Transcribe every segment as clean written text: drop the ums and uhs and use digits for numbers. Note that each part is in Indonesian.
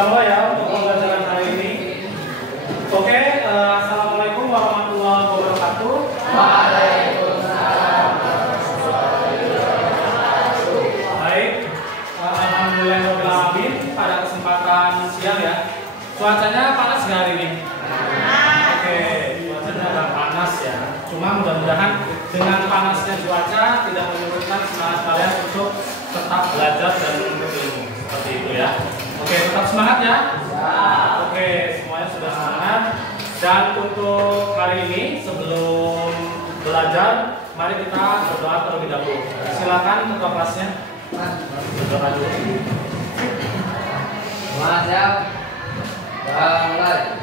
Insyaallah ya untuk pembelajaran hari ini. Oke, assalamualaikum warahmatullahi wabarakatuh. Waalaikumsalam. Baik, alhamdulillahirobbilalamin. Pada kesempatan siang ya, cuacanya panas nggak hari ini? Oke, cuacanya agak panas ya. Cuma mudah-mudahan dengan panasnya cuaca tidak menyurutkan semangat kalian untuk tetap belajar dan menuntut ilmu. Seperti itu ya. Oke, tetap semangat ya. Oke, semuanya sudah semangat. Dan untuk hari ini sebelum belajar, mari kita berdoa terlebih dahulu. Silakan ketua kelasnya berdoa dulu. Siap. Mulai.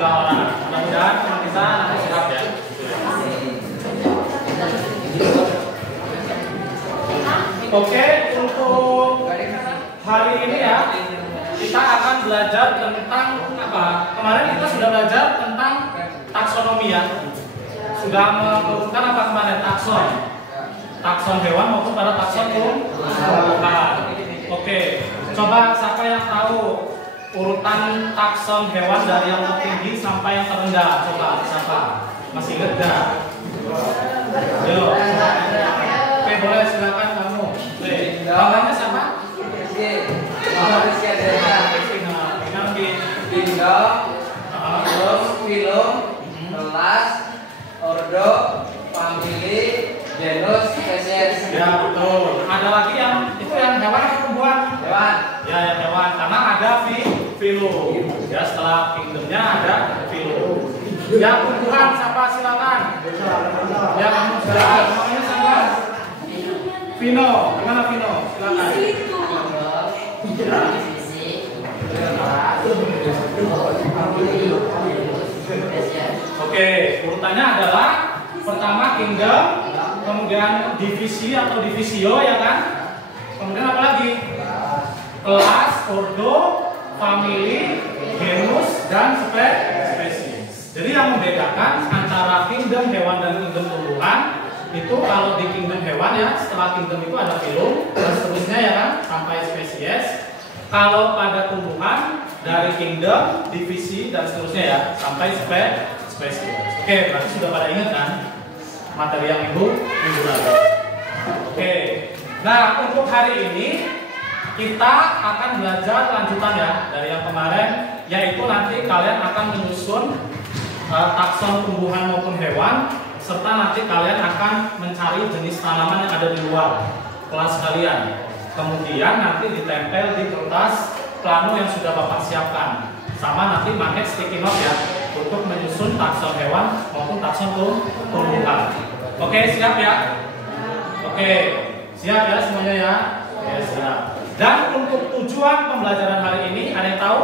Tiga orang. Mudah-mudahan teman kita nanti siap ya. Oke, untuk hari ini ya kita akan belajar tentang apa? Kemarin kita sudah belajar tentang taksonomi ya. Sudah mengurutkan apa kemarin? Takson hewan maupun pada takson tumbuhan. Oke, coba siapa yang tahu urutan takson hewan dari yang tertinggi sampai yang terendah? Coba siapa? Masih ingat gak? Yo. Oke, boleh silakan kamu. Namanya siapa? Indo, terus film, kelas, ordo, famili, genus, spesies. Ya betul. Ada lagi yang itu yang hewan atau tumbuhan? Hewan. Ya yang hewan. Karena ada filum. Ya setelah kingdomnya ada filum. Yang tumbuhan siapa silakan? Ya kamu silakan. Namanya siapa? Vino. Gimana Vino? Silakan. Ya. Oke, urutannya adalah pertama kingdom, kemudian divisi atau divisio ya kan? Kemudian apa lagi? Kelas, ordo, famili, genus, dan spesies. Jadi yang membedakan antara kingdom hewan dan kingdom tumbuhan itu kalau di kingdom hewan ya setelah kingdom itu ada filum dan seterusnya ya kan sampai spesies. Kalau pada tumbuhan dari kingdom, divisi dan seterusnya ya sampai spesies. Oke, berarti sudah pada ingat kan materi yang minggu lalu. Oke, nah untuk hari ini kita akan belajar lanjutan ya dari yang kemarin, yaitu nanti kalian akan menyusun takson tumbuhan maupun hewan, serta nanti kalian akan mencari jenis tanaman yang ada di luar kelas kalian. Kemudian nanti ditempel di kertas plano yang sudah Bapak siapkan. Sama nanti pakai sticky note ya untuk menyusun takson hewan maupun takson tumbuhan. Oke, siap ya? Oke, siap ya semuanya ya? Oke, siap. Dan untuk tujuan pembelajaran hari ini ada yang tahu?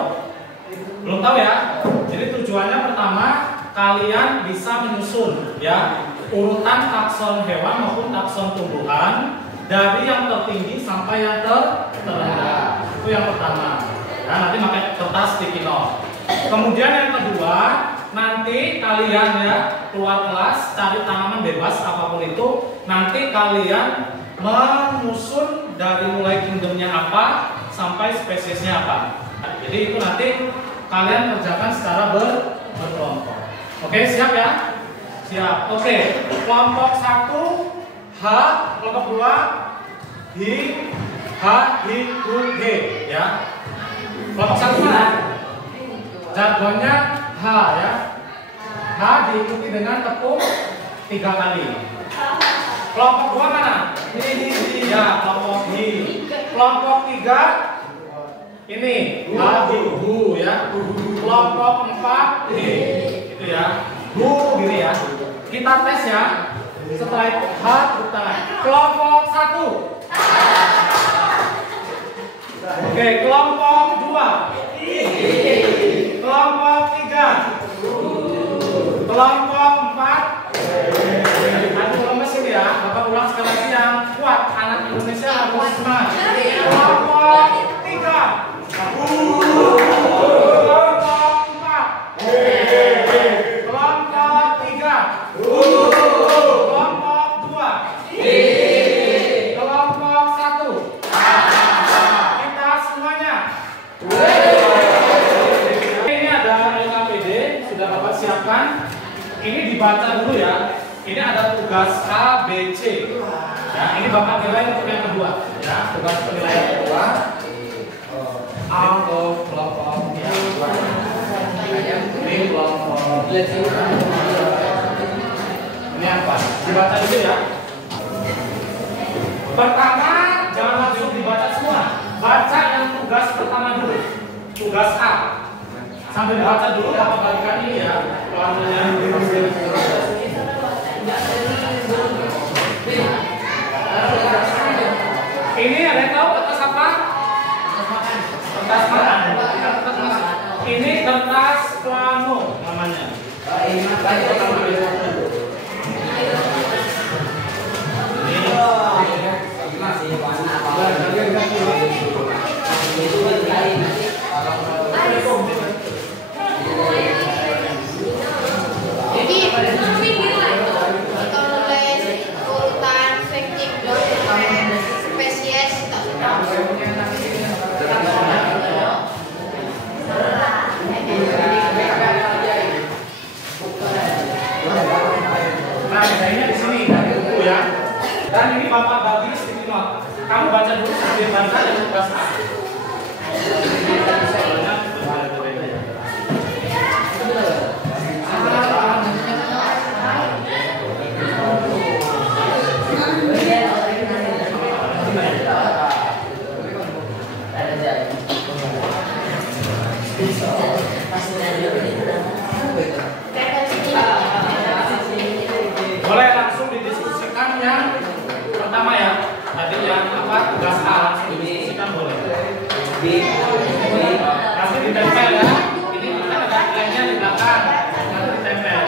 Belum tahu ya? Jadi tujuannya pertama kalian bisa menyusun ya urutan takson hewan maupun takson tumbuhan dari yang tertinggi sampai yang terendah. Itu yang pertama. Nah, nanti pakai kertas sticky note. Kemudian yang kedua, nanti kalian ya keluar kelas cari tanaman bebas apapun itu. Nanti kalian menyusun dari mulai kingdomnya apa sampai spesiesnya apa. Nah, jadi itu nanti kalian kerjakan secara berkelompok. Oke, siap ya? Siap. Oke, kelompok 1 H, kelompok 2 Hi, H, Hi, Hu, He ya. Kelompok 1 mana? Jargonnya H ya. H diikuti dengan tepuk 3 kali. Kelompok 2 mana? Hi, ya, kelompok Hi. Kelompok 3 ini H, Hi, Hu ya. Kelompok 4 He. Itu ya. Hu gini ya. Kita tes ya. Setelah itu H tangan. Kelompok 1. Oke, kelompok 2. Kelompok 3. Kelompok 4. Aduh lemes ini ya. Bapak ulang sekali lagi yang kuat. Anak Indonesia harus semangat. Kelompok 3. Ini dibaca dulu ya. Ini ada tugas A, B, C. Ya, ini Bapak nilai untuk yang kedua. Ya, tugas penilaian kedua. A untuk kelompok yang kedua. B kelompok. Ini apa? Dibaca dulu ya. Pertama, jangan langsung dibaca semua. Baca yang tugas pertama dulu. Tugas A. Sambil baca dulu Bapak balikan ini ya. Ini ada yang tahu kertas apa? Kertas makan. Ini kertas plano namanya. Dan ini Bapak bagi sticky note. Kamu baca dulu sebelum baca yang tugas A. Boleh langsung didiskusikan yang pertama ya. Tadi yang apa tugas A langsung didiskusikan boleh. Nanti ditempel ya. Ini kita ada lainnya di belakang. Nanti ditempel.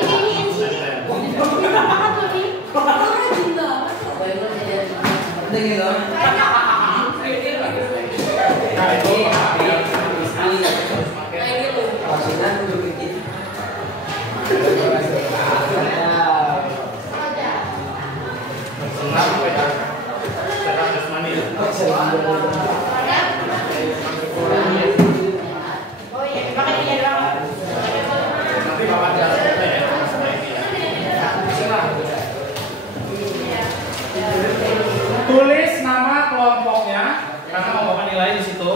Tulis nama kelompoknya karena mau Bapak nilai di situ.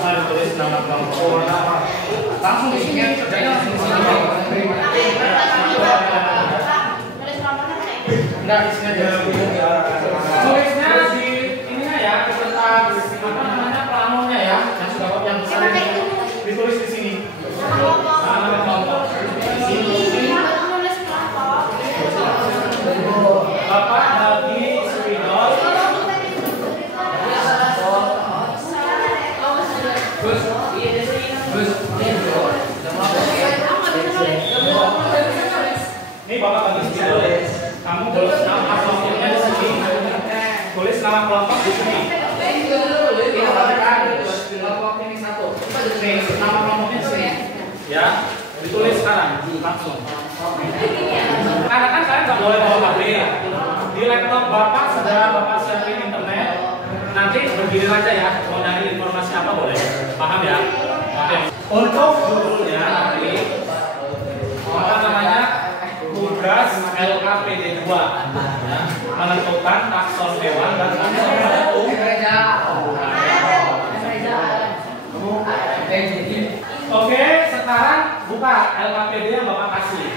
Tulis nama kelompok. Langsung di sini kerjanya langsung di sini. Enggak di sini aja. Tulisnya di ininya ya, di kertas apa namanya planonya ya, yang sudah yang besar ini ditulis di sini. Nama kelompok. Bapak bagi spidol. Ini Bapak bagi spidol. Kamu boleh nama kelompoknya di sini. nama kelompok di sini. Kelompok ini satu. Nih, nama kelompoknya di sini. Ya, ditulis sekarang langsung. Karena kan kalian nggak boleh bawa HP. Di laptop bapak sudah bapak siapin internet. Nanti begini aja ya, mau nyari informasi apa boleh. Paham ya? Oke. Untuk judulnya nanti apa namanya? Tugas LKPD 2 ya, menentukan takson hewan dan takson batu. Oke, sekarang buka LKPD yang bapak kasih.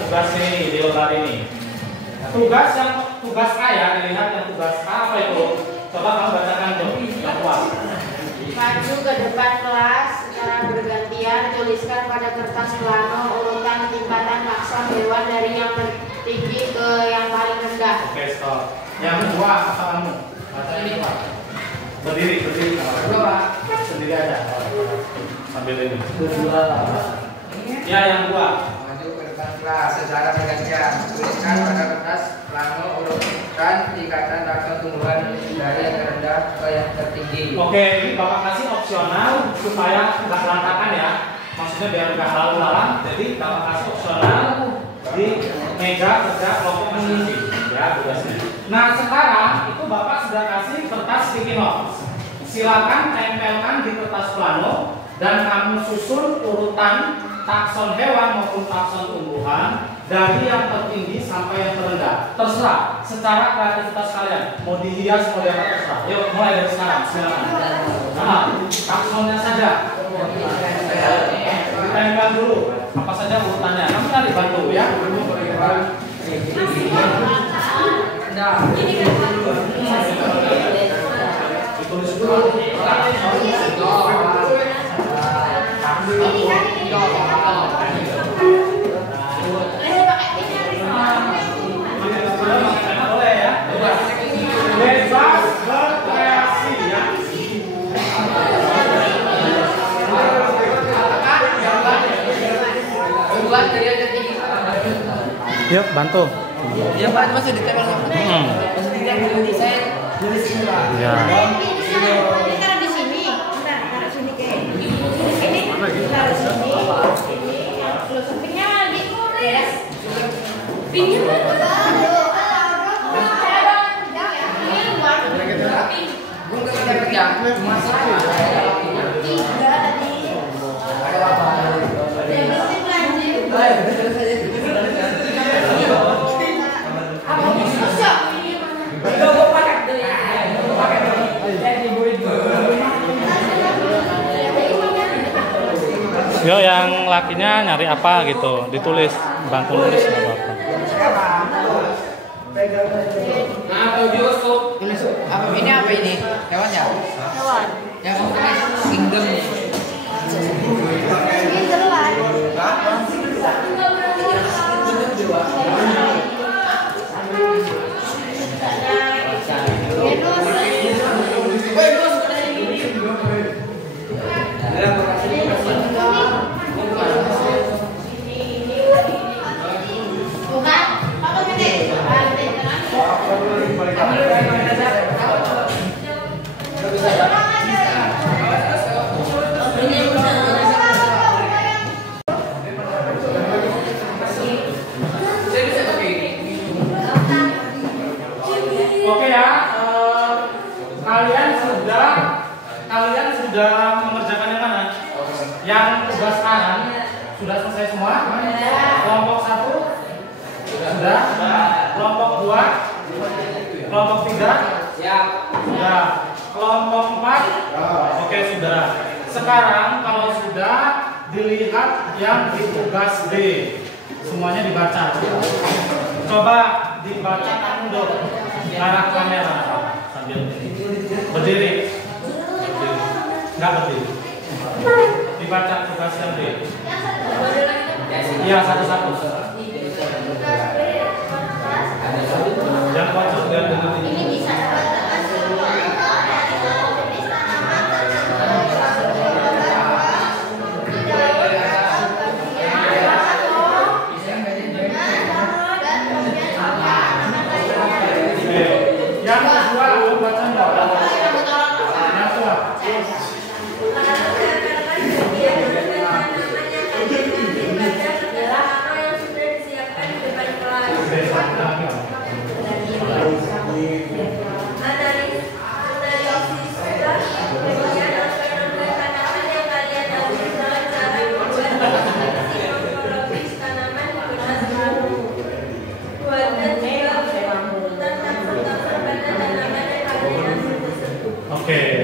Tugas ini di lembar ini. Tugas A ya, dilihat yang tugas A apa itu? Coba kamu bacakan dong yang kuat. Maju ke depan kelas secara bergantian, tuliskan pada kertas plano urutan tingkatan takson hewan dari yang tertinggi ke yang paling rendah. Oke, stop. Yang kedua apa kamu? Baca ini Pak. Berdiri. Sendiri aja. Sambil ini. Ya, yang dua. Maju ke depan kelas secara bergantian, tuliskan pada kertas plano urutan tingkatan takson tumbuhan dari yang terendah ke yang tertinggi. Oke, ini bapak kasih opsional supaya nggak berantakan ya. Maksudnya biar nggak lalu lalang. Jadi bapak kasih opsional di meja kerja kelompok masing-masing. Ya, tugasnya. Nah, sekarang itu bapak sudah kasih kertas sticky notes. Silakan tempelkan di kertas plano dan kamu susun urutan takson hewan maupun takson tumbuhan dari yang tertinggi sampai yang terendah. Terserah, secara kreativitas kalian mau dihias mau diapa terserah. Yuk mulai dari sekarang, silakan. Nah, taksonnya saja ditempel dulu apa saja urutannya. Kamu nanti bantu ya. Ditulis dulu. Boleh ya? Bebas berkreasi ya. Yuk bantu. Ya Pak, masih ditempel sama. Maksudnya belum desain. Ya. Ini taruh di sini. Bentar, taruh sini kayak ini. Ini taruh sini. Ini yang filosofinya lagi beres. Pinggir. Yo, yang lakinya nyari apa gitu, ditulis, bantu nulis nggak apa-apa. Ini apa ini? Hewan ya? Hewan. Yang kingdom. Oke ya, kalian sudah mengerjakan yang mana? Yang tugas kanan sudah selesai semua? Kelompok 1 sudah? Kelompok 2? Kelompok 3? Siap. Sudah. Kelompok 4? Oke, sudah. Sekarang kalau sudah, dilihat yang di tugas D. Semuanya dibaca. Coba dibaca kamu dong. Arah kamera sambil berdiri. Enggak berdiri. Dibaca tugas yang D. Iya, satu-satu. Jangan pojok dan dengan ini. Bisa. Yang kedua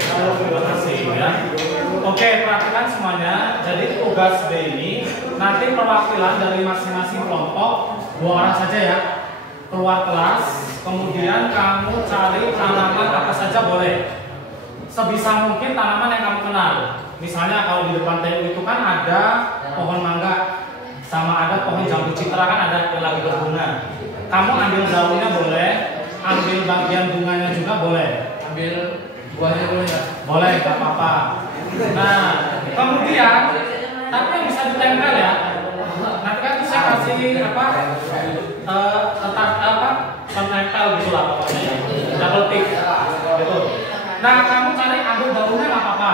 Terima kasih ya. Oke, perhatikan semuanya. Jadi tugas B ini nanti perwakilan dari masing-masing kelompok 2 orang saja ya. Keluar kelas, kemudian kamu cari tanaman apa saja boleh. Sebisa mungkin tanaman yang kamu kenal. Misalnya kalau di depan TU itu kan ada pohon mangga sama ada pohon jambu citra kan ada yang lagi berbunga. Kamu ambil daunnya boleh, ambil bagian bunganya juga boleh. Ambil buahnya boleh ya? Boleh, nggak apa-apa. Nah, kemudian tapi yang bisa ditempel ya. Nanti kan saya kasih penempel gitu lah pokoknya. Double tick gitu. Nah, kamu cari ambil daunnya nggak apa-apa.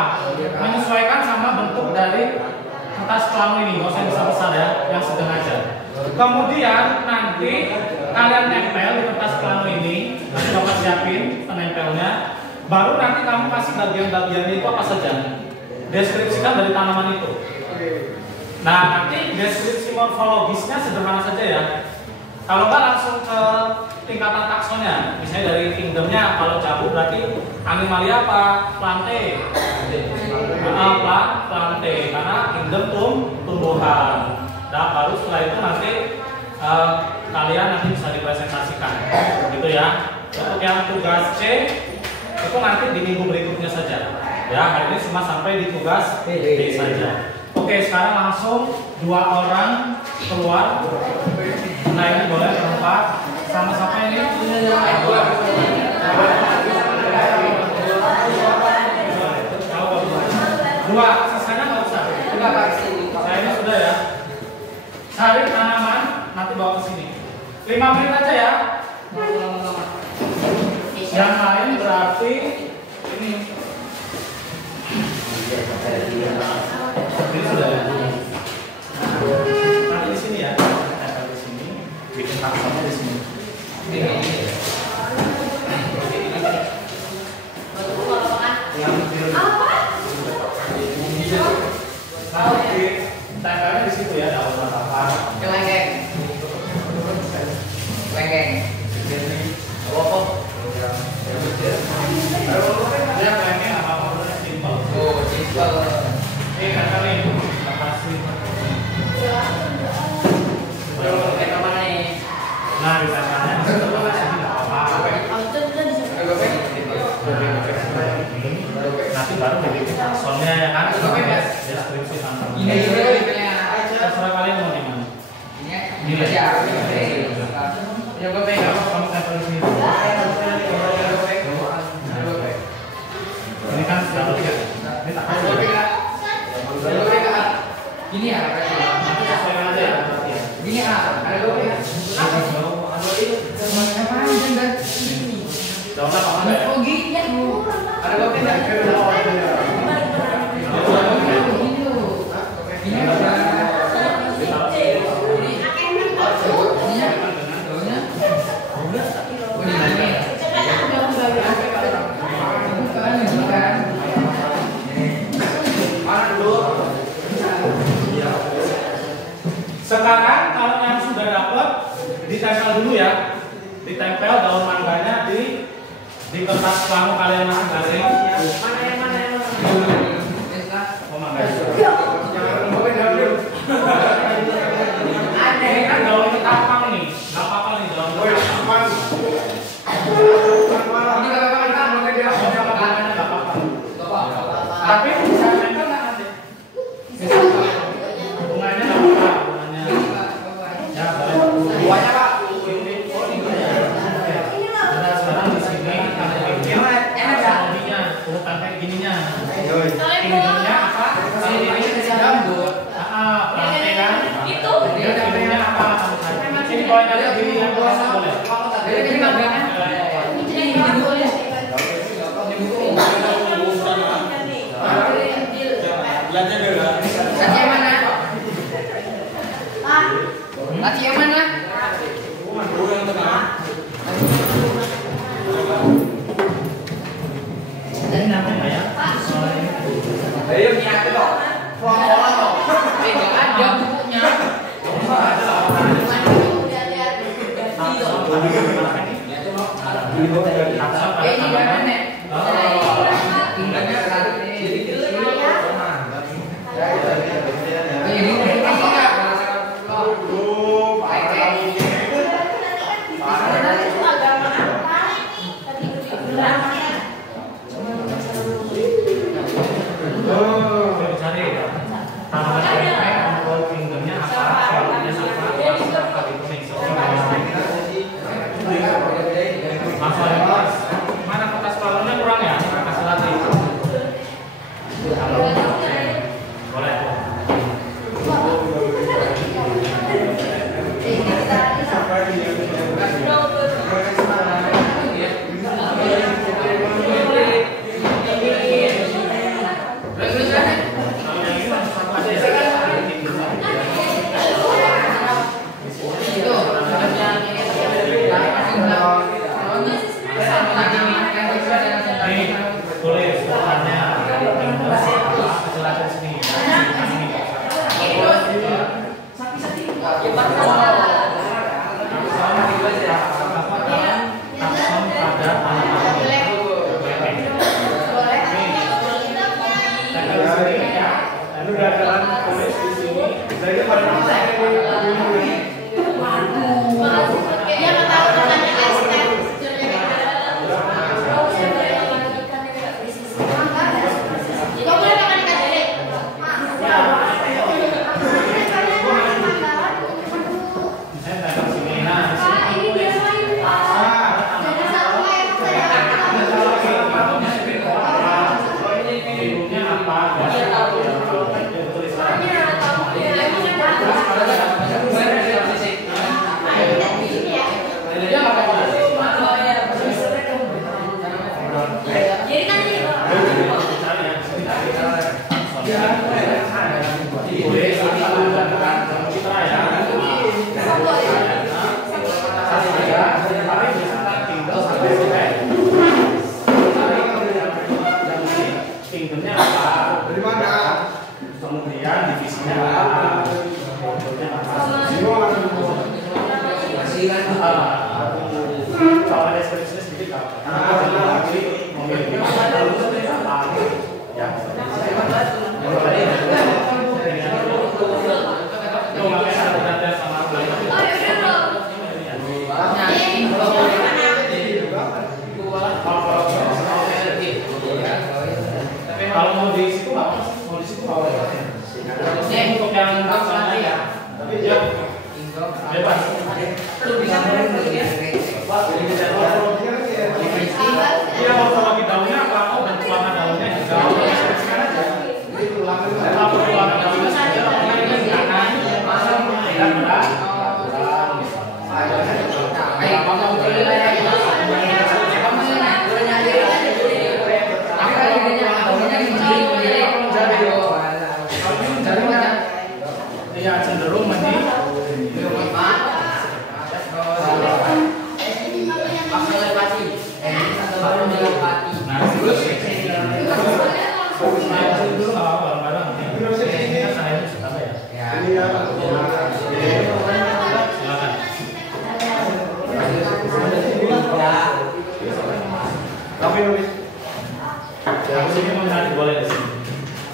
Menyesuaikan sama bentuk dari kertas pelanu ini, nggak usah besar-besar ya, yang sedang aja. Kemudian nanti kalian nempel di kertas pelanu ini, nanti bapak siapin penempelnya. Baru nanti kamu kasih bagian-bagiannya itu apa saja. Deskripsikan dari tanaman itu. Nah, nanti deskripsi morfologisnya sederhana saja ya. Kalau nggak langsung ke tingkatan taksonnya, misalnya dari kingdomnya, kalau jambu berarti animalia apa? Plante. Plante, karena kingdom tumbuhan. Nah, baru setelah itu nanti kalian nanti bisa dipresentasikan, gitu ya. Untuk yang tugas C itu nanti di minggu berikutnya saja. Ya, hari ini cuma sampai di tugas B saja. Oke, sekarang langsung 2 orang keluar. Nah, ini boleh berempat. Sama-sama ini. Dua, sisanya nggak usah. Saya ini sudah ya. Cari tanaman, nanti bawa ke sini. 5 menit aja ya. Yang lain berarti ini. Ini sudah ya. Nanti di sini ya. Di sini. Bikin taksonnya di sini. Nanti tempelnya di situ ya, daun apa? Kelengkeng. Kelengkeng. Apa? Ada kelengkeng apa-apa udah simpel. Oh, simpel. Tempelin. Terima kasih. Nah, di tempelnya di situ sini nggak apa-apa. Nanti baru bikin taksonnya ya kan? Deskripsi tanaman. Ini Terserah kalian mau di mana. ini aja. Ya, gue pegang. Kamu tempel di sini. Ini kan double tick. Ini tak Ini ya. nanti sesuaikan aja ya. Ini ada gue pegang. Daun apa enggak ya? Ada gue pegang. Sekarang kalau yang sudah dapat ditempel dulu ya, ditempel daun mangganya di kertas pelanu kalian masing-masing. Oh, mangga. Ini kan daun ketapang nih, nggak apa-apa nih daun ketapang. Tapi bisa nempel nggak nanti? Bunganya nggak apa-apa, bunganya. Ya boleh. Buahnya Pak. Nah, sekarang di sini ada ininya, urutan kayak gininya. Ininya apa? Ini jambu. Plante kan? Itu. Ininya apa? Ini boleh kalian gini yang boleh. Ini mangga. Laci yang mana? Laci yang mana? Ini namanya ya? Ayo nyatu dong. Pola dong. Nggak ada bukunya. memiliki masa daun seperti apa? Ya. Itu makanya ada perhatian sama kalau mau di situ apa? Mau di situ apa? Untuk yang taksanya ya. Ya. Bebas. Dia mau lagi daunnya apa? Oh, dan tulangan daunnya juga. Kalau tulangan daunnya saja, ini kanan, tidak berat. Ya cenderung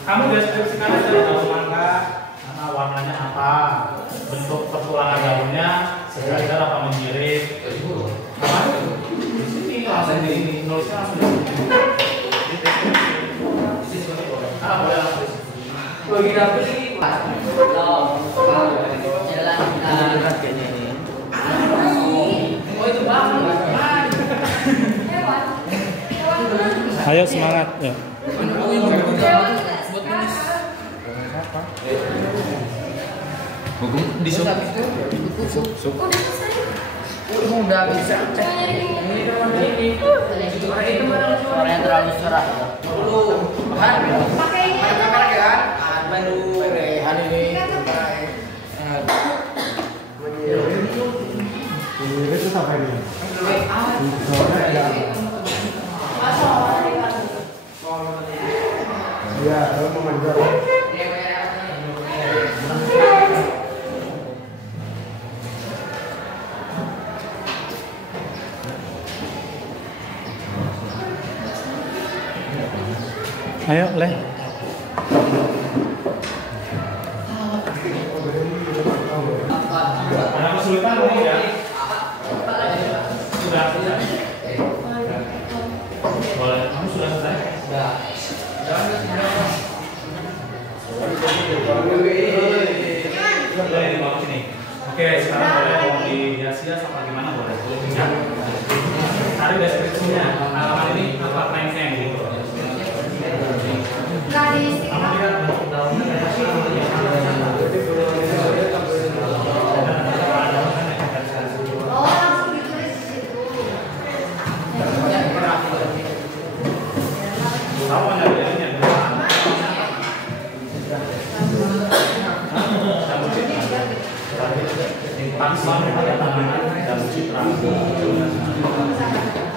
kamu deskripsikan aja daun mangga, warnanya apa, bentuk pertulangan daunnya sejajar apa menyirik. Di sini langsung di ini, nulisnya langsung di sini. Boleh langsung. Bagi dapur ini. Oh itu bang. Ayo semangat ya. Hukum di sup. Udah bisa. Orang yang terlalu cerah. Pakai ini aja. Baru rehan ini. Itu sampai ini. Iya, kalau mau manjat. Ayo, Leh. Ada kesulitan mungkin ya? Sudah selesai. Boleh, kamu sudah selesai? Sudah. Boleh dibawa sini. Oke, sekarang boleh mau dihias-hias apa gimana boleh? Ya. Cari deskripsinya. Halaman ini apa name gitu. Kamu lihat bentuk daunnya kayak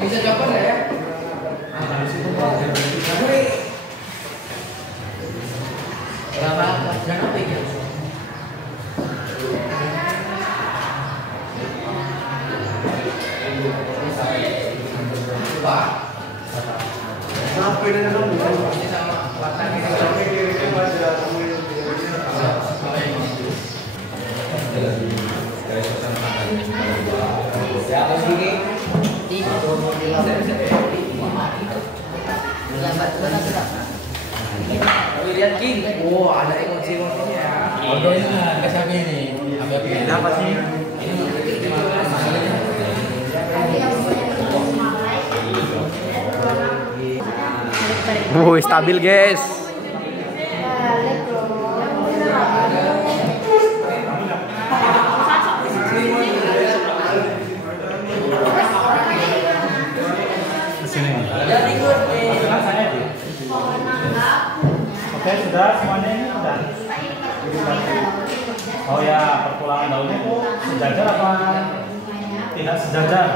Bisa coba nggak ya? Jangan pikir. Sampai dengan kamu. Lihat King, wow ada emoji-emojinya. Odonya nggak sampai ini. Apa sih? Stabil guys. Oke, sudah semuanya ini sudah. Oh ya, pertulangan daunnya itu sejajar apa tidak sejajar?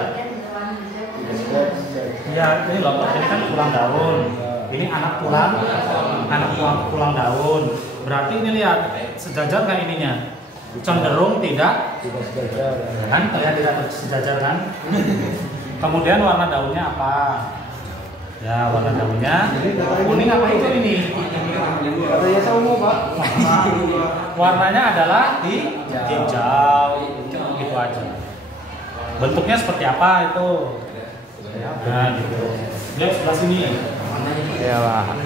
Ya, ini loh, ini kan tulang daun. Ini anak tulang daun. Berarti ini lihat sejajar nggak ininya? Cenderung tidak sejajar. kan? Terlihat tidak sejajar kan? Kemudian warna daunnya apa? Ya, warna daunnya kuning apa hijau ini? Katanya saya mau Pak. Warnanya adalah hijau. Gitu aja. Bentuknya seperti apa itu? Nah, gitu. Lihat sebelah sini. Iya Pak.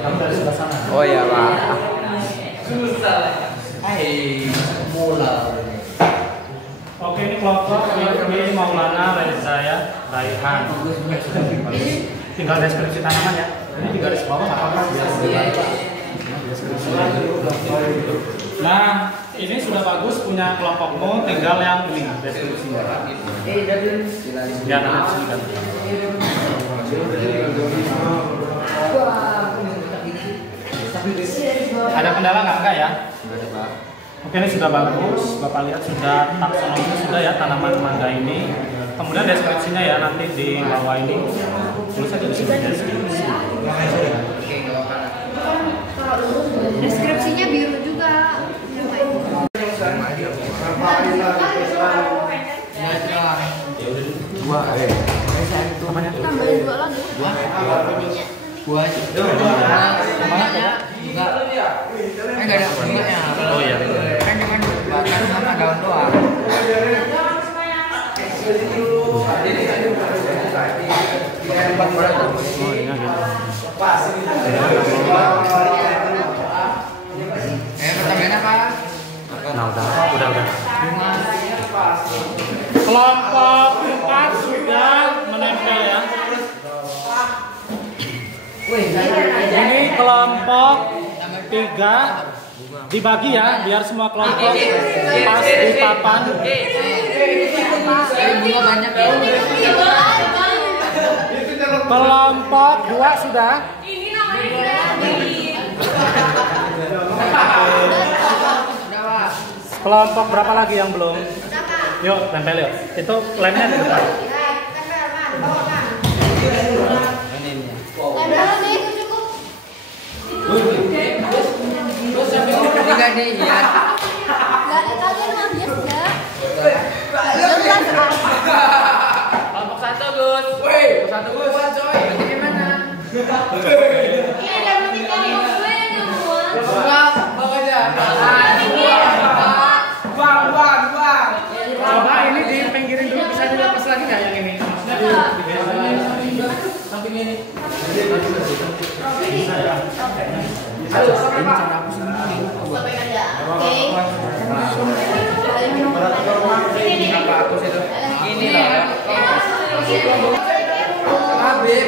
Kamu dari sebelah sana. Oh iya Pak. Oke, ini kelompok ini Maulana Reza ya, Raihan. Tinggal deskripsi tanaman ya. Ini di garis bawah nggak apa-apa. Nah, ini sudah bagus punya kelompokmu, tinggal yang ini deskripsinya. Ya, nanti sini kan. Ada kendala nggak ya? Oke, ini sudah bagus. Bapak lihat sudah taksonominya sudah ya tanaman mangga ini. Kemudian deskripsinya ya nanti di bawah ini. Tulis aja di sini deskripsi. Deskripsinya biru juga. Tambahin 2 lagi. Enggak ada bunganya. Oh iya. Kan cuma bakar sama daun doang. Oh iya gitu. Pertamanya apa? Nah, udah. Kelompok 4 sudah menempel ya. Ini kelompok 3 dibagi ya, biar semua kelompok pas di papan. Bunga banyak ya. Kelompok 2 sudah. Kelompok berapa lagi yang belum? Yuk, tempel yuk. Itu lemnya di depan. Enggak dilihat. Kelompok 1, Gus. Satu buat coy. Gimana? Buang. Coba ini dipinggirin dulu, bisa dilepas lagi nggak yang ini? Maksudnya di samping ini. Bisa ya? Ini lah. Habib.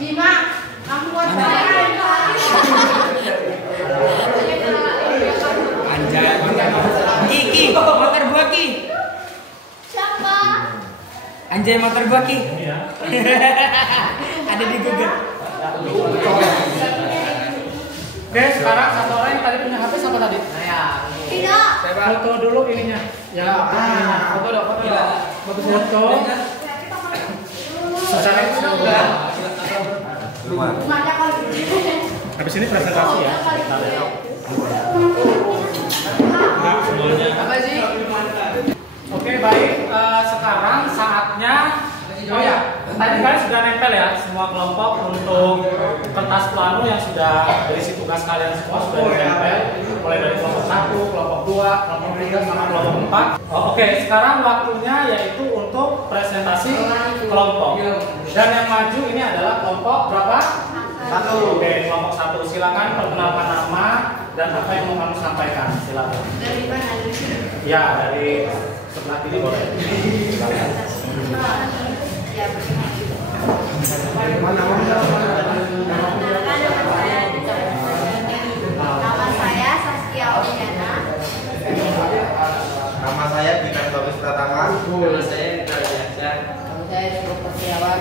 Bima, kamu buat Ki, motor gua Ki. siapa? Anjay motor gua Ki. Iya. Ada di Google. Oke, sekarang satu orang yang tadi punya HP siapa tadi? Tidak. Foto dulu ininya. Ya, ininya. Foto dong, foto dong. Foto. Secara sudah. Mana kalau Habis ini presentasi ya. Nah, semuanya. Apa sih? Oke, baik. Sekarang saatnya. Oh ya, tadi kalian sudah nempel ya semua kelompok untuk kertas plano yang sudah berisi tugas kalian semua sudah ditempel mulai dari kelompok 1, kelompok 2, kelompok 3 sama kelompok 4. Oke, sekarang waktunya yaitu untuk presentasi kelompok. Dan yang maju ini adalah kelompok berapa? 1. Oke, kelompok 1. Silakan perkenalkan nama dan apa yang mau kamu sampaikan. Silakan. dari mana? Ya, dari sebelah kiri boleh. Silakan. Ya, nama saya Saskia Omiana. Nama saya Bintang Bagus Pratama. Nama saya Rita Biasa. Saya Dr. Setiawan.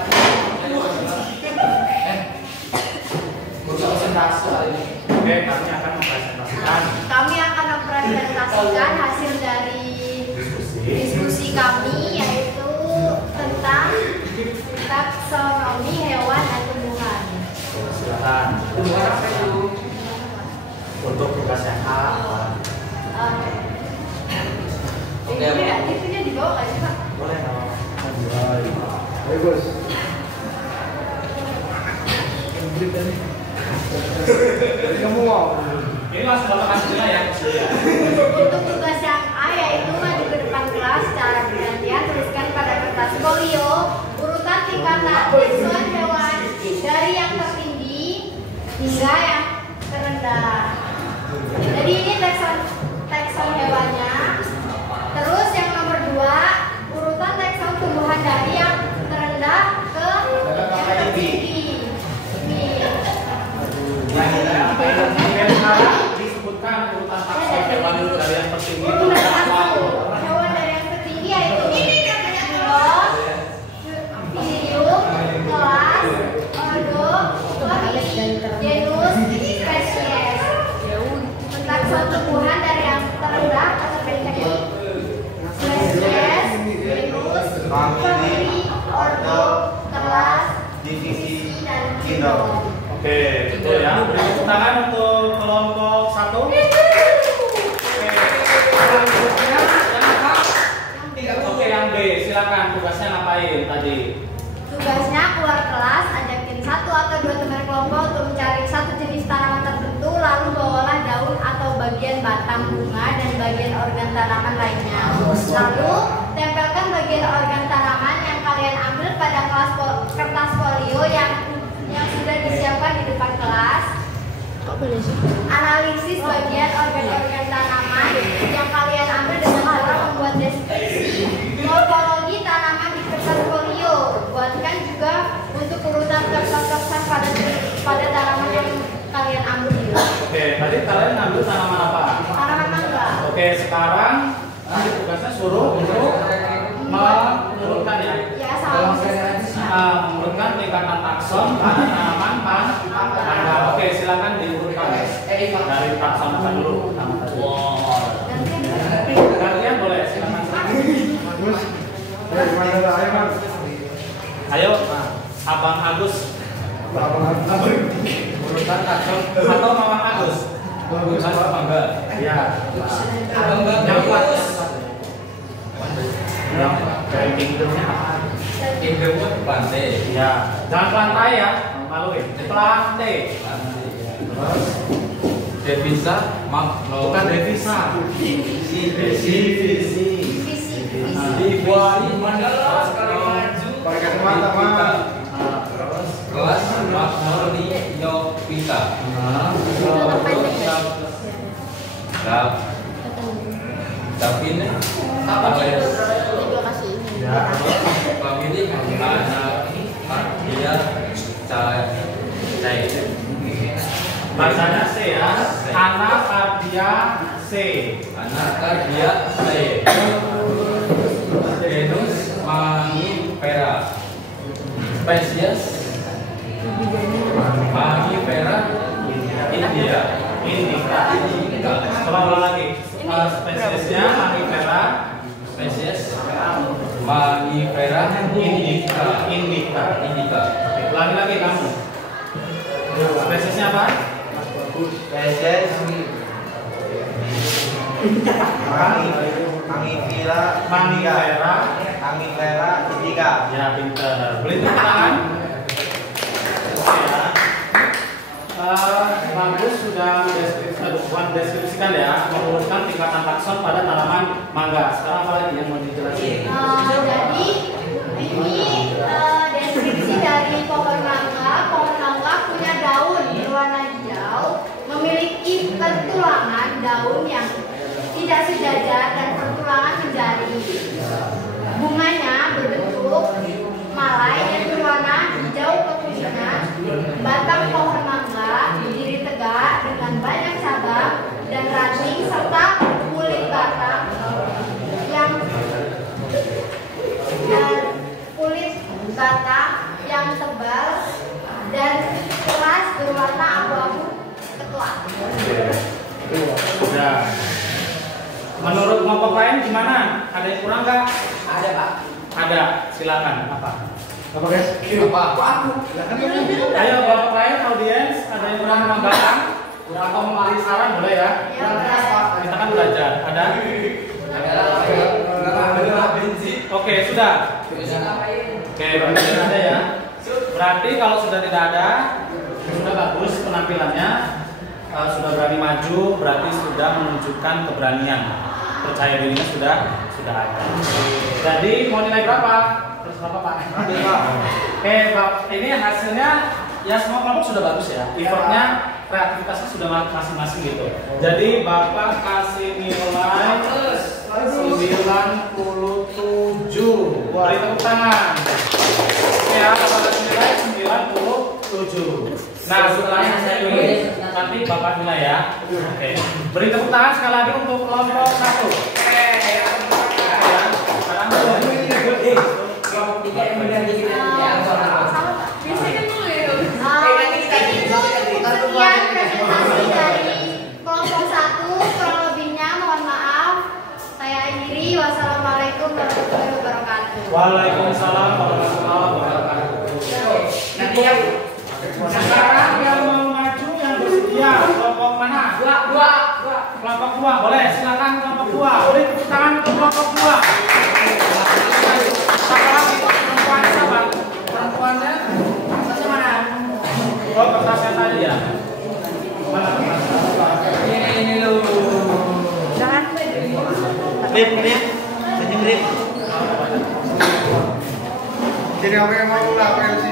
Oke, kami akan mempresentasikan Kami akan mempresentasikan hasil dari diskusi kami, yaitu tentang Kamu mau? Ini langsung bapak kasih ya. Untuk tugas yang A yaitu maju ke depan kelas secara bergantian tuliskan pada kertas folio urutan tingkatan taxon hewan dari yang tertinggi hingga yang terendah. Jadi ini taxon hewannya. Terus yang nomor 2 urutan taxon tumbuhan dari yang terendah ke yang tertinggi. Disebutkan urutan taxon hewan dari yang tertinggi. Hewan dari yang tertinggi yaitu pilot, pilium, kelas, ordo, genus, spesies. Taxon tumbuhan dari yang terendah ke tertinggi. Spesies, genus, famili, ordo, kelas, divisi, dan kingdom. Oke, itu ya. Beri tepuk tangan untuk kelompok 1. Oke. Selanjutnya yang apa? Oke, yang B. Silakan tugasnya ngapain tadi? Tugasnya keluar kelas, ajakin 1 atau 2 teman kelompok untuk mencari satu jenis tanaman tertentu, lalu bawalah daun atau bagian batang bunga dan bagian organ tanaman lainnya. Lalu tempelkan bagian organ tanaman yang kalian ambil pada kertas folio yang sudah disiapkan di depan kelas. Analisis bagian organ-organ tanaman yang kalian ambil dengan cara membuat deskripsi morfologi tanaman di kertas folio. Buatkan juga untuk urutan kertas-kertas pada tanaman yang kalian ambil. Oke, tadi kalian ngambil tanaman apa? Tanaman mangga. Oke, sekarang nanti tugasnya suruh untuk menurunkan ya. Ya, sama. Menurunkan tingkatan takson pada tanaman mangga. Oke, silakan diurutkan dari takson apa dulu nama tadi. Kalian boleh silakan. Ayo, Abang Agus. Urutan takson atau Mamang Agus. Urutan mangga. Ya. Yang Agus. Yang dari kingdomnya apa? Kingdomnya plantai. Ya, jangan plantai ya, maluin. Plantai. Terus Devisa, bukan devisa. Divisi. Dibuat mandala sekali maju. Pakai kacamata, Mas. Kelas Magnorni Yopita. Davin Ya. family anak dia cai Bacanya C ya. Anacardia C. Anacardia C. Genus Mangifera. Spesies Mangifera India. Indica. Coba ulang lagi. Spesiesnya Mangifera. Spesies Mangifera Indica. Oke, ulangi lagi kamu. Spesiesnya apa? Spesies Mangifera indica. Ya, pinter. Beli tepuk tangan. Oke ya. Bagus sudah mendeskripsikan ya, mengurutkan tingkatan takson pada tanaman mangga. Sekarang apa lagi yang mau dijelasin? Jadi ini deskripsi dari pohon mangga. Pohon mangga punya daun berwarna hijau, memiliki pentulangan daun yang tidak sejajar dan pentulangan menjadi. Bunganya berbentuk malai yang berwarna hijau kekuningan. Batang pohon mangga berdiri tegak dengan banyak cabang dan ranting serta kulit batang yang tebal dan keras berwarna abu-abu ketuak. Sudah. Menurut kelompok lain gimana? Ada yang kurang nggak? Ada, Pak. Ada. Silakan. Apa? Apa guys? Apa? Ayo kelompok lain, audiens, ada yang kurang menambahkan? Atau memberi saran boleh ya? Kita kan belajar. Ada? Oke, sudah. Oke, berarti ada ya. Berarti kalau sudah tidak ada, bagus penampilannya, sudah berani maju, berarti sudah menunjukkan keberanian, percaya dirinya sudah ada. Jadi mau nilai berapa? Terus berapa Pak? Oke Pak, ini hasilnya ya semua kelompok sudah bagus ya. Effortnya, kreativitasnya sudah masing-masing gitu. Jadi Bapak kasih nilai 97. Beri tepuk tangan. Ya, Bapak kasih nilai 97. Nah, setelahnya ini nanti Bapak nilai ya. Oke. Beri tepuk tangan sekali lagi untuk kelompok 1. Kelompok 3 yang mudah dikit ya. Sekian presentasi dari kelompok 1. Kurang lebihnya mohon maaf. Saya akhiri. Wassalamualaikum warahmatullahi wabarakatuh. Waalaikumsalam warahmatullahi wabarakatuh. Nanti yang Sekarang yang mau maju yang bersedia kelompok mana? dua. Kelompok 2. Boleh, silakan kelompok 2. Beri tepuk tangan untuk kelompok 2. Siapa lagi? Perempuan siapa? Perempuannya? Kertasnya mana? Oh, kertasnya tadi ya. Mana kertasnya? Ini lu. Jangan. Rip. Jadi apa yang mau lakukan sih?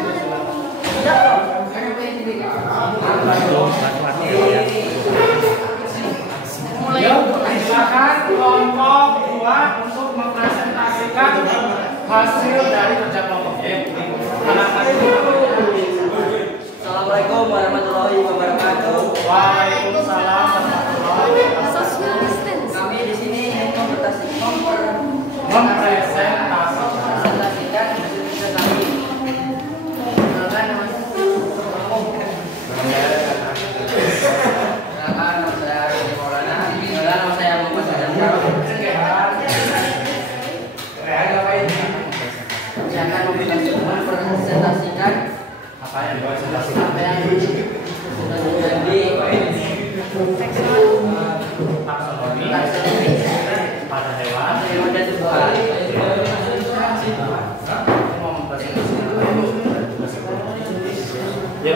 Silakan kelompok 2 untuk mempresentasikan hasil dari kerja kelompoknya. Assalamualaikum warahmatullahi wabarakatuh. Waalaikumsalam warahmatullahi wabarakatuh. Social distance. Kami di sini mempresentasikan hasil kerja kami. Silakan nama saya Arif Maulana. Nama saya Muhammad Adam. Saya akan mempresentasikan Apa yang dipresentasikan? apa yang sudah terjadi Taksonomi pada hewan. hewan dan tumbuhan. Ya.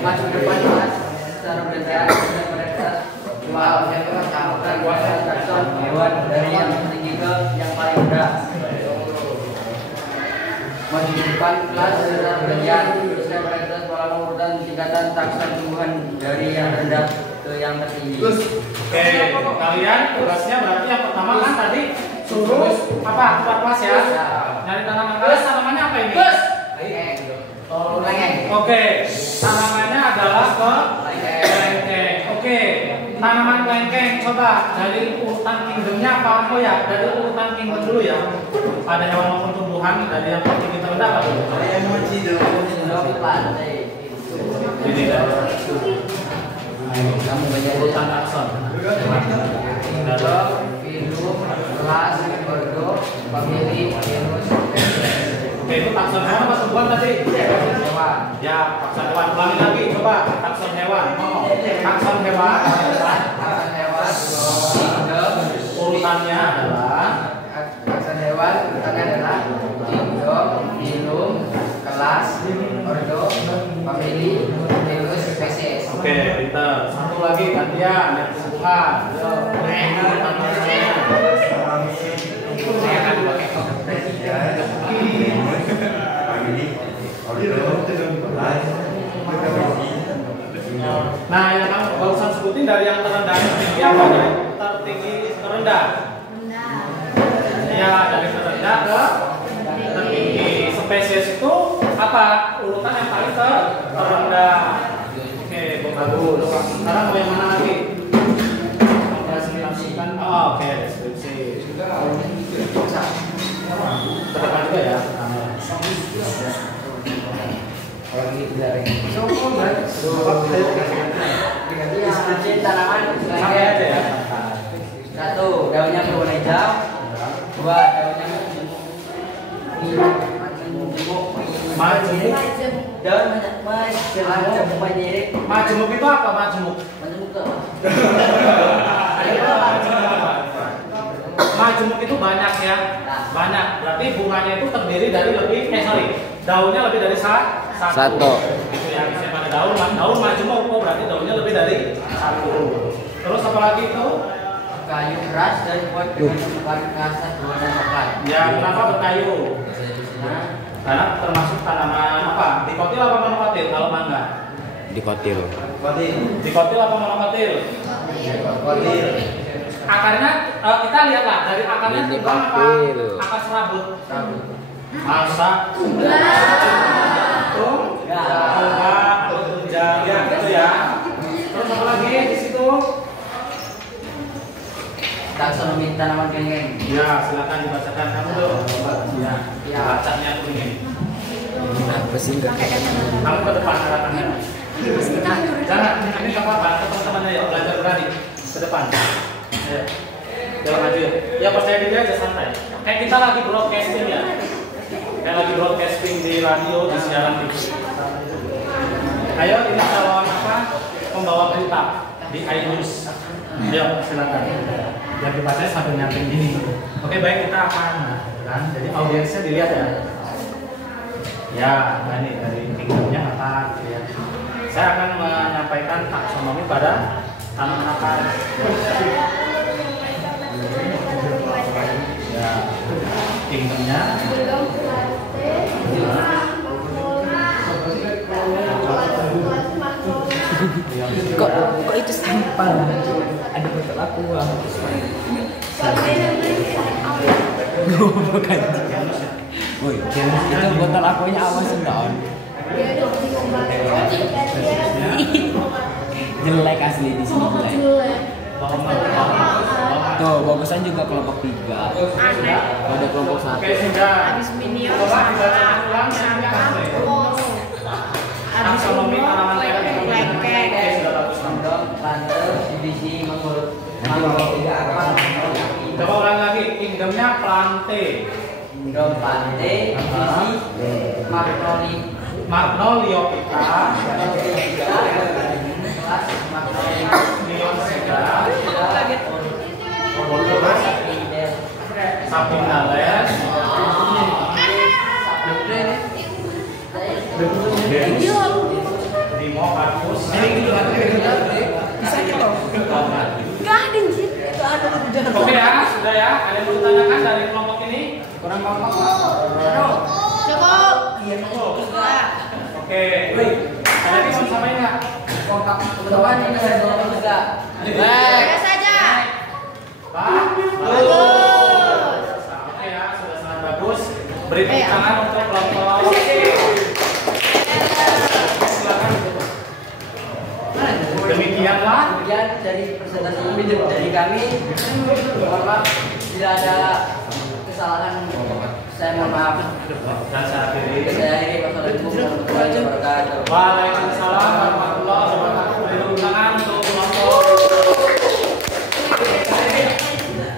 Maju depan mas, secara berjalan pada wow, saya mengatakan takson hewan dari yang tinggi ke yang paling rendah. Maju depan kelas secara berjalan teruskan pada pola urutan tingkatan takson tumbuhan dari yang rendah ke yang tertinggi. Oke, kalian tugasnya berarti yang pertama kan tadi suruh apa? Keluar kelas ya. Nyari tanaman. Kalian tanamannya apa ini? Oke, tanamannya adalah kelengkeng. Oke, tanaman kelengkeng. Coba dari urutan kingdomnya apa? Oh ya, dari urutan kingdom dulu ya. Ada hewan maupun tumbuhan dari yang tinggi terendah apa dulu? Emoji dong. Ini kan. Kamu baca Urutan takson. Filum, kelas, ordo, famili, genus, Oke, itu takson hewan apa tumbuhan tadi? hewan. Ya, takson hewan. Ulangi lagi, coba. Takson hewan. Takson hewan. Takson hewan, kingdom, Urutannya adalah takson hewan, urutannya adalah kingdom, filum, kelas, ordo, famili, genus, spesies. oke, pinter. Satu lagi gantian yang tumbuhan. Yo, urutannya. Saya akan pakai Nah, yang kamu barusan sebutin dari yang terendah ke tinggi apa dari tertinggi ke rendah? Ya, dari terendah ke tertinggi. Spesies itu apa? Urutan yang paling terendah. Oke, bagus. Sekarang mau yang mana lagi? Presentasikan. Oh, oke, deskripsi. Terdekat juga ya. deskripsi tanaman Sampai aja ya. satu, daunnya berwarna hijau. Dua, daunnya Majemuk. daun majemuk menyirik. Majemuk itu apa majemuk? Majemuk ke Ada apa majemuk? majemuk itu banyak ya, banyak. Berarti bunganya itu terdiri dari daunnya lebih dari satu. Gitu ya, misalnya pada daun majemuk, berarti daunnya lebih dari satu. Terus apa lagi itu? Kayu keras dan kuat dengan tempat rasa buah dan makan. Ya, kenapa berkayu? Karena termasuk tanaman apa? Dikotil apa monokotil kalau mangga? Dikotil. Dikotil apa monokotil? Kotil. Akarnya kita lihatlah dari akarnya timbang apa? Akar serabut. Masa? Enggak, tunjang, ya gitu ya. Terus apa lagi di situ? Taksonomi tanaman kelinggeng. Ya, silakan dibacakan kamu dong. Ya, bacanya kuning. Apa sih enggak? Kamu ke depan arah kamera. Jangan, ini nggak apa-apa. Teman-temannya ya belajar berani ke depan. Ya, jangan maju. Ya percaya diri aja santai. Kayak kita lagi broadcasting ya. Kayak lagi broadcasting di radio, di siaran TV. Ayo, ini calon apa? Pembawa berita di iNews. Ayo, silakan. Yang dibaca sambil nyamping gini. Oke, baik, kita akan kan. Jadi audiensnya dilihat ya. Ya, nah ini dari tingginya apa gitu ya. Saya akan menyampaikan taksonomi pada tanaman akar. Ya, tingginya. Kok itu sampah? Ada botol aku. Bukan. Woi, itu botol akunya awas enggak? Jelek asli di sini jelek. Tuh, bagusan juga kelompok 3. Ada kelompok 1. Oke, sudah. Habis minion Coba dibaca ulang taksonomi tanaman lengkeng. Oke, sudah bagus. Kondom, planter, divisi, menghuruf. Coba ulang lagi, kingdomnya plante. Kondom, plante, divisi, Magnoliophyta, Leonsega, Sapinales, Dimopharpus. Oke ya, sudah ya. Ada yang mau ditanyakan dari kelompok ini? Kurang kelompok? Cukup. Iya, cukup. Oke. Ada yang mau disampaikan nggak? Teman ini ada kelompok 3. Beres saja. Pak? Bagus. Oke ya, sudah sangat bagus. Beri tepuk tangan untuk kelompok. Silakan. Demikianlah. Kemudian dari presentasi ini dari kami, mohon maaf tidak ada kesalahan. Saya mohon maaf. Dan saya akhiri. Saya akhiri. Wassalamualaikum warahmatullahi wabarakatuh. Waalaikumsalam warahmatullahi wabarakatuh. Beri tepuk tangan untuk kelompok.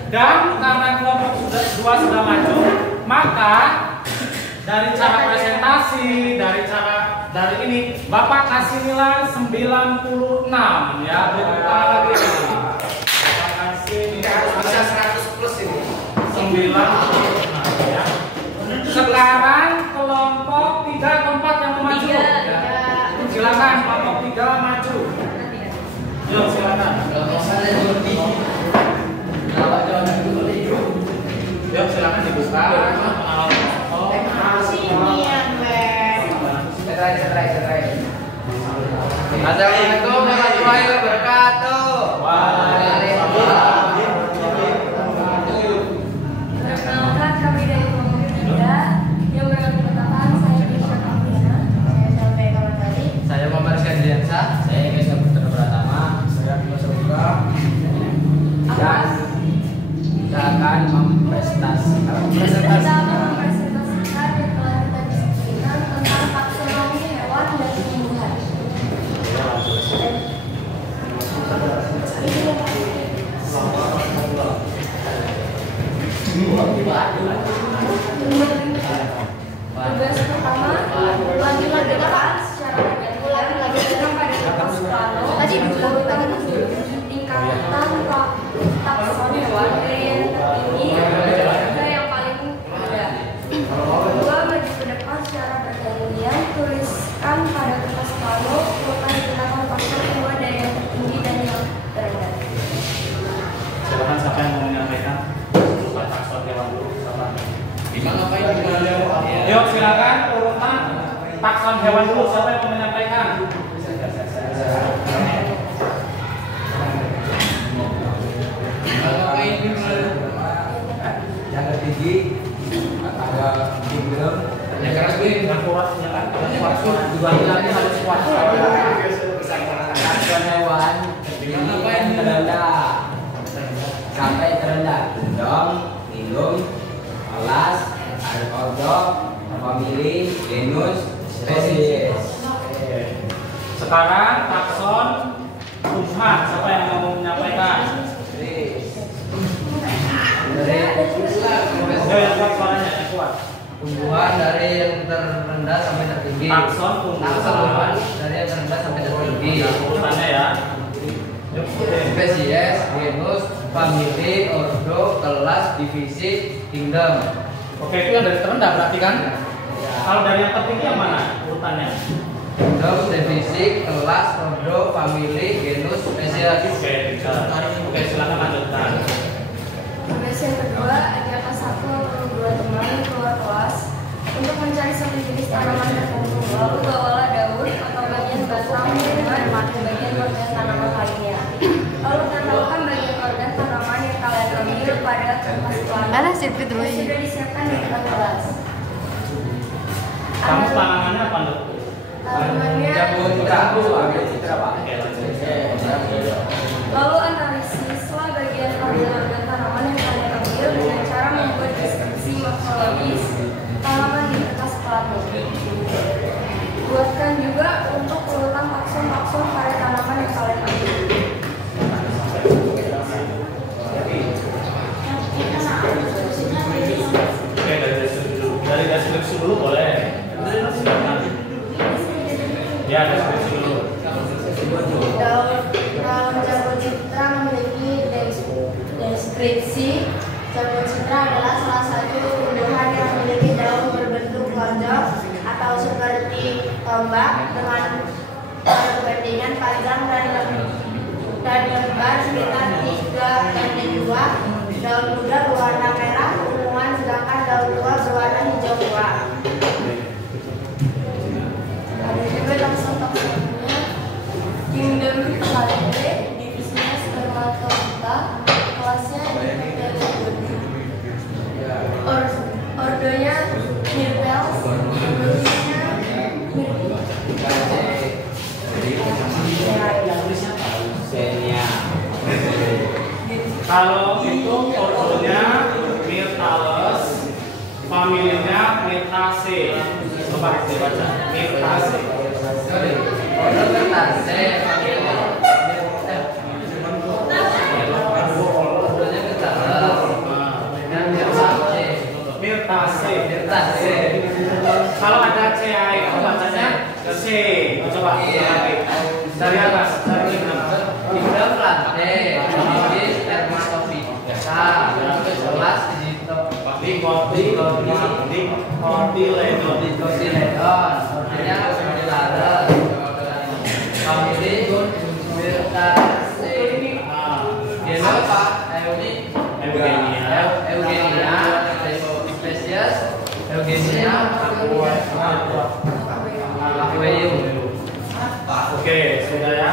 Dan karena kelompok 2 sudah maju, maka dari cara presentasi, dari ini, Bapak kasih nilai 96 ya. Beri tepuk tangan lagi. Bapak kasih nilai Bisa 100 plus ini. 96 ya. Sekarang kelompok 3 atau 4 yang mau maju. Silakan kelompok 3 maju. Yuk silakan. Yuk silakan dibuka. Assalamualaikum warahmatullahi wabarakatuh. Perkenalkan kami dari kelompok 3 yang beranggotakan saya Kisha Kamina, Saya sampai kawan tadi. Saya Muhammad Rizky Diansa. Saya Eka Putra Pratama. Saya Bima Saputra. Dan kita akan mempresentasikan kita akan mempresentasikan yang telah kita diskusikan tentang taksonomi hewan dan tumbuhan. Tugas pertama, lanjutkan secara bergantian pada kertas plano tadi tingkatan taksonomi hewan dari yang tertinggi hewan dulu. Gimana ngapain gimana? Yuk silakan urutan takson hewan dulu. Siapa yang mau menyampaikan? Ngapain gimana? Yang tinggi ada kingdom. Ya keras gue. Yang kuat silakan. Dua lagi harus kuat. Takson hewan Ngapain terendah sampai terendah kingdom, indung, kelas, ordo, famili, genus, spesies. Sekarang takson umat. Siapa yang mau menyampaikan? Dari Yang kuat suaranya, yang kuat. tumbuhan dari yang terendah sampai tertinggi. Takson Takson tumbuhan. dari yang terendah sampai tertinggi. Urutannya ya. Yuk, Spesies, genus, famili, ordo, kelas, divisi, kingdom. Oke, itu yang dari terendah berarti kan? Kalau dari yang tertinggi yang mana urutannya? Kingdom, divisi, kelas, ordo, famili, genus, spesies. Oke, bisa. Oke, silakan lanjutkan. Tugas yang kedua, ajak kelas 1 atau 2 teman keluar kelas untuk mencari satu jenis tanaman tertentu. Lalu bawalah daun atau bagian batang, bunga, dan bagian organ tanaman lainnya. Lalu tempelkan bagian organ tanaman yang kalian ambil pada kertas pelana yang sudah disiapkan di depan kelas. Kamu tanamannya apa, Dok? Tanamannya Jambu citra, Pak. Oke, lanjut. lalu analisislah bagian organ tanaman yang kalian ambil dengan cara membuat deskripsi morfologis tanaman di kertas pelanu. Buatkan juga untuk urutan takson-takson pada tanaman yang kalian ambil. Oke, dari deskripsi dulu. Dari deskripsi dulu boleh. Silakan. Ya, deskripsi dulu. Daun jambu citra memiliki deskripsi. Jambu citra adalah salah satu tumbuhan yang memiliki daun berbentuk lonjong atau seperti tombak dengan perbandingan panjang dan lebar sekitar 3 banding 2. Daun muda berwarna merah unguan, sedangkan daun tua berwarna hijau tua. Ada juga takson-taksonnya, kingdom Callidae, divisinya Spermatophyta, kelasnya ordonya Myrtles, genusnya Kalau itu ordonya Myrtales, familinya Myrtaceae. Coba dibaca. Myrtaceae. Ordo Myrtaceae, famili. Ordonya Myrtales. Myrtaceae. Kalau ada CA itu bacanya C. Coba lagi. Dari atas, dari mana? Kingdom Plantae, famili Spermatophyta, kelas Dicotyledon. Dicotyledon, ordonya Ordilares, famili Myrtaceae, genus Eugenia, spesies Eugenia aqueum. Oke, sudah ya.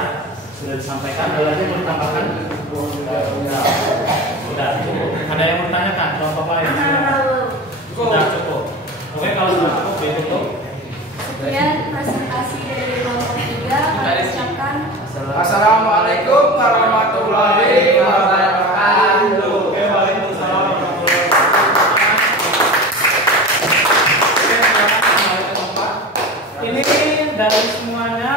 Sudah disampaikan. Ada lagi mau ditambahkan? Sudah. Ada yang mau ditanyakan? Contoh lain? Sudah cukup. Oke, kalau sudah cukup ditutup. Sekian presentasi dari kelompok 3. Kami ucapkan Assalamualaikum warahmatullahi wabarakatuh. Oke, waalaikumsalam warahmatullahi wabarakatuh. Oke, silakan kembali ke tempat. Ini dari semuanya.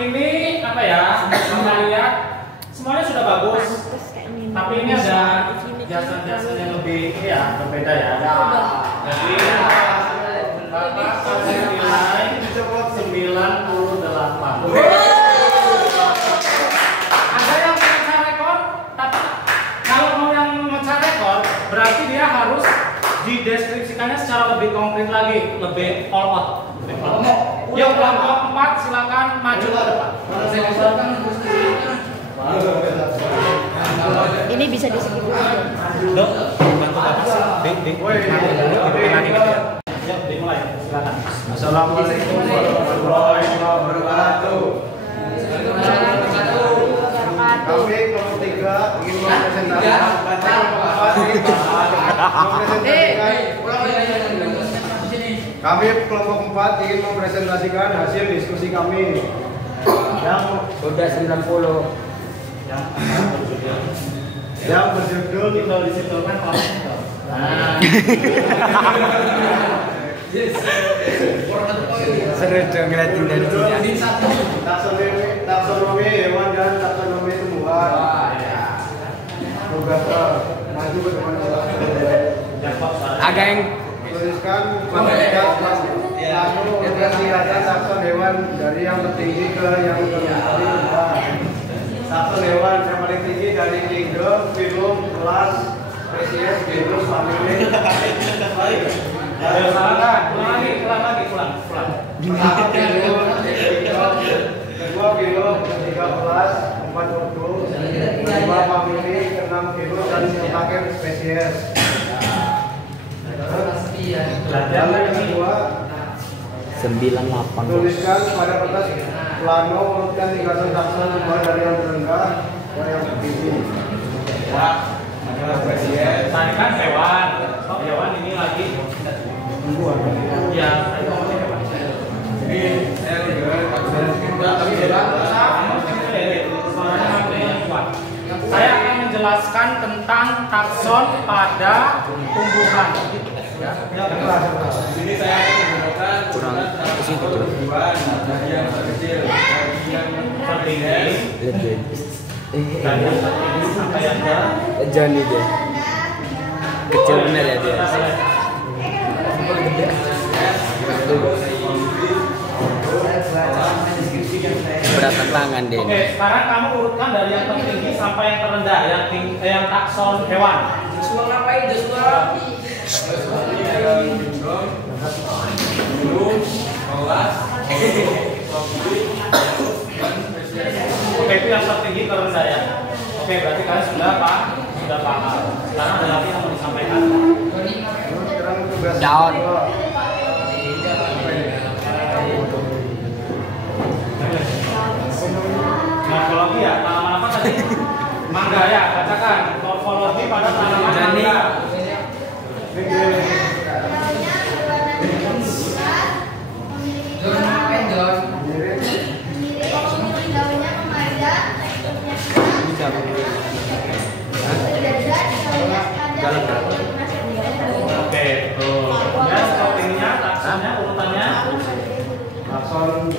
Ini apa ya? Kita lihat semuanya sudah bagus. Tapi ini ada jasa-jasa yang lebih ini ya, berbeda ya. Jadi Bapak kasih nilai 98. Ada yang memecah rekor, tapi kalau mau yang memecah rekor, berarti dia harus dideskripsikannya secara lebih konkret lagi, lebih all out. Yuk kelompok 4 silakan maju ke depan. Ini Ini bisa di skip dulu. Dok, bantu Bapak sih. Ya, dimulai. Silakan. Assalamualaikum warahmatullahi wabarakatuh. Kami kelompok 3 ingin mempresentasikan hasil diskusi kami yang Udah 90. yang berjudul Kita disipulkan kelompoknya. Seru dong ngeliatin dari sini. taksonomi hewan dan taksonomi tumbuhan. Tugas maju ke depan. Agak yang Tuliskan lalu kelihatan takson hewan dari yang tertinggi ke yang rendah. Takson hewan yang paling tinggi dari kingdom, phylum, kelas, spesies, genus, famili. Ya, silakan. Ulang. Pertama phylum, kedua phylum, ketiga kelas, empat ordo, lima famili, keenam genus dan keempat spesies. Yang kedua, 98. tuliskan pada kertas plano urutkan tingkatan takson tumbuhan dari yang terendah ke yang tertinggi. Tadi kan hewan. Oh, hewan ini lagi. Ya, saya akan menjelaskan tentang takson pada tumbuhan. Sini saya akan menggunakan tumbuhan yang terkecil, yang Tertinggi dan yang tertinggi sampai yang ke Johnny dia. Kecil bener ya dia. Berat tangan dia. Oke, sekarang kamu urutkan dari yang tertinggi sampai yang terendah, yang takson hewan. Oke, itu yang tertinggi terendah ya. Oke, berarti kalian sudah paham. Sekarang ada lagi yang mau disampaikan. sekarang tugas Daun. Morfologi ya, tanaman apa tadi? Mangga ya, bacakan. Morfologi pada tanaman mangga. Oke, tuh. Dan toppingnya, taksonnya, urutannya. takson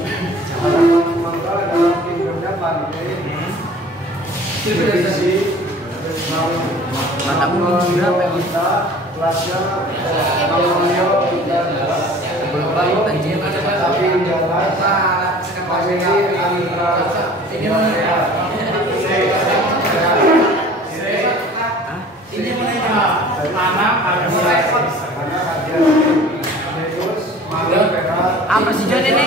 tanaman mangga dalam kingdomnya famili. Divisi berapa kita kelasnya Mamonio dan tapi jelas famili Anitra Apa sih John ini?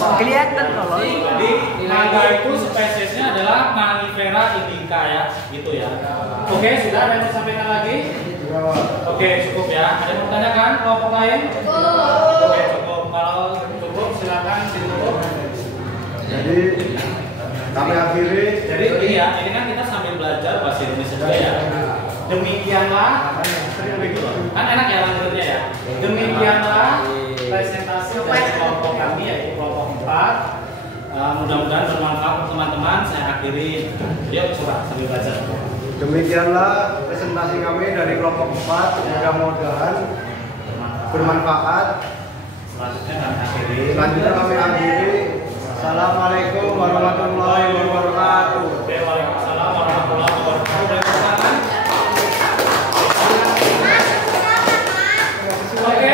Kelihatan kalau. Jadi mangga itu spesiesnya adalah Mangifera indica ya, gitu ya. Oke, sudah ada yang mau sampaikan lagi? Oke, cukup ya. Ada yang mau tanyakan kelompok lain? Oke, cukup. Kalau cukup silakan ditutup. Jadi kami akhiri. Jadi ini ya, ini kan kita sambil belajar bahasa Indonesia juga ya. Demikianlah, kan enak ya lanjutnya ya. Demikianlah presentasi dari kelompok kami yaitu kelompok 4. Mudah-mudahan bermanfaat untuk teman-teman. Saya akhiri. Yuk coba sambil belajar. Demikianlah presentasi kami dari kelompok 4. Mudah-mudahan bermanfaat. Selanjutnya kami akhiri. Selanjutnya kami akhiri. Assalamualaikum warahmatullahi wabarakatuh. Waalaikumsalam warahmatullahi wabarakatuh. Oke,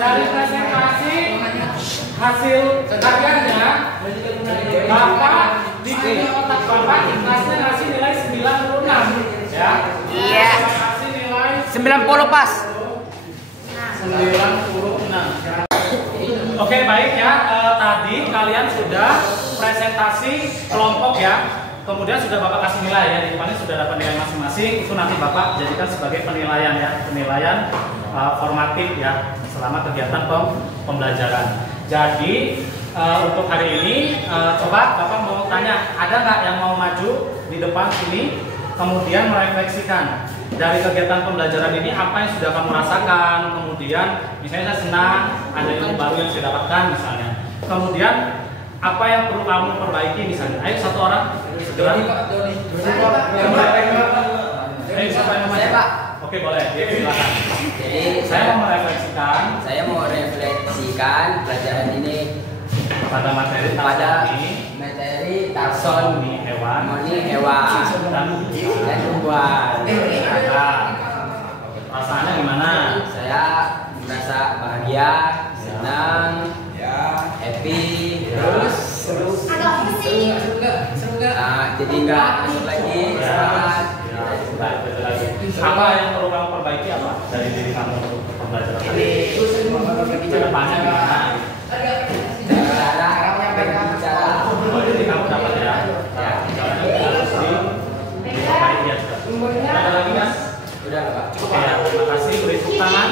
dari presentasi hasil karyanya, Bapak bikin otak Bapak ikhlasnya ngasih nilai 96 ya. Iya. Kasih nilai 90 pas. 96. Oke, baik ya. Tadi kalian sudah presentasi kelompok ya. kemudian sudah Bapak kasih nilai ya, di depannya sudah dapat nilai masing-masing. Itu nanti Bapak jadikan sebagai penilaian ya, penilaian formatif ya selama kegiatan pembelajaran. Jadi untuk hari ini coba Bapak mau tanya, ada nggak yang mau maju di depan sini kemudian merefleksikan dari kegiatan pembelajaran ini apa yang sudah kamu rasakan, kemudian misalnya saya senang ada ilmu baru yang saya dapatkan misalnya, kemudian apa yang perlu kamu perbaiki misalnya. Ayo satu orang segera. Ayo siapa yang mau maju? Oke boleh, silakan. Jadi Saya mau merefleksikan pelajaran ini pada materi taksonomi hewan dan tumbuhan. Perasaannya gimana? Saya merasa bahagia, senang, happy, terus Agak pusing. jadi nggak masuk lagi semangat. Apa yang perlu kamu perbaiki apa dari diri kamu untuk pembelajaran tadi? Kedepannya gimana? Bicara. Oh, jadi kamu dapat ya? Ya. Perbaiki ya sudah. Ada lagi mas? Udah Pak. Oke ya, terima kasih. Beri tepuk tangan.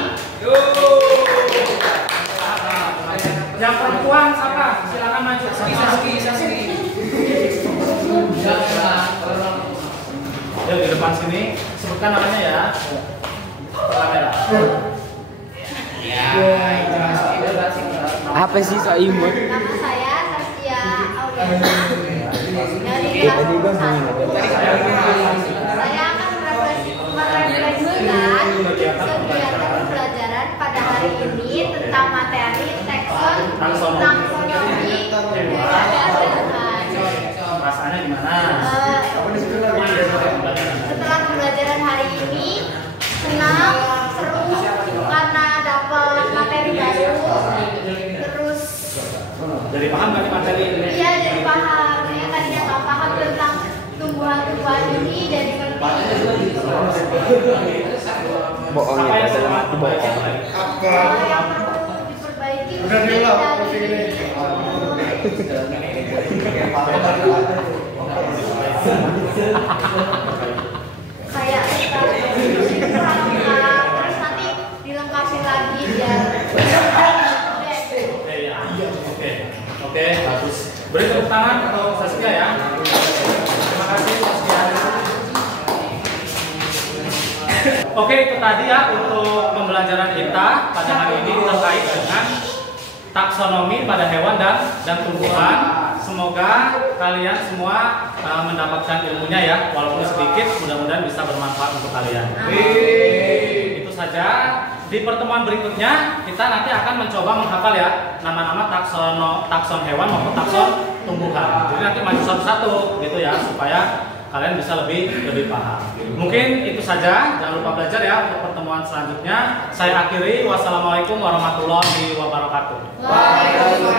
Yang perempuan siapa? Silakan maju. Saski. Ya di depan sini sebutkan namanya ya. Kamera. Apa sih so imut? Nama saya Saskia Aulia dari kelas 1. Saya akan merefleksikan kegiatan pembelajaran pada hari ini tentang materi taksonomi hewan. Perasaannya gimana? Setelah pembelajaran hari ini senang, seru karena dapat materi baru. Terus Jadi paham kan materi ini? iya jadi paham. Saya tadinya nggak paham tentang tumbuhan-tumbuhan ini jadi ngerti. Bohong Apa ya, yang dalam perlu arti diperbaiki bohong. lagi? Yang perlu diperbaiki Udah diulang, pusing ini. kayak terus nanti dilengkapi lagi biar Oke, bagus. Beri tepuk tangan untuk Saskia ya. Terima kasih Saskia. Oke, itu tadi ya untuk pembelajaran kita pada hari ini terkait dengan taksonomi pada hewan dan tumbuhan. Semoga kalian semua mendapatkan ilmunya ya, walaupun sedikit, mudah-mudahan bisa bermanfaat untuk kalian. Itu saja. Di pertemuan berikutnya kita nanti akan mencoba menghafal ya nama-nama takson hewan maupun takson tumbuhan. Jadi nanti maju satu-satu gitu ya supaya kalian bisa lebih paham. Mungkin itu saja. Jangan lupa belajar ya untuk pertemuan selanjutnya. Saya akhiri. Wassalamualaikum warahmatullahi wabarakatuh. Waalaikumsalam.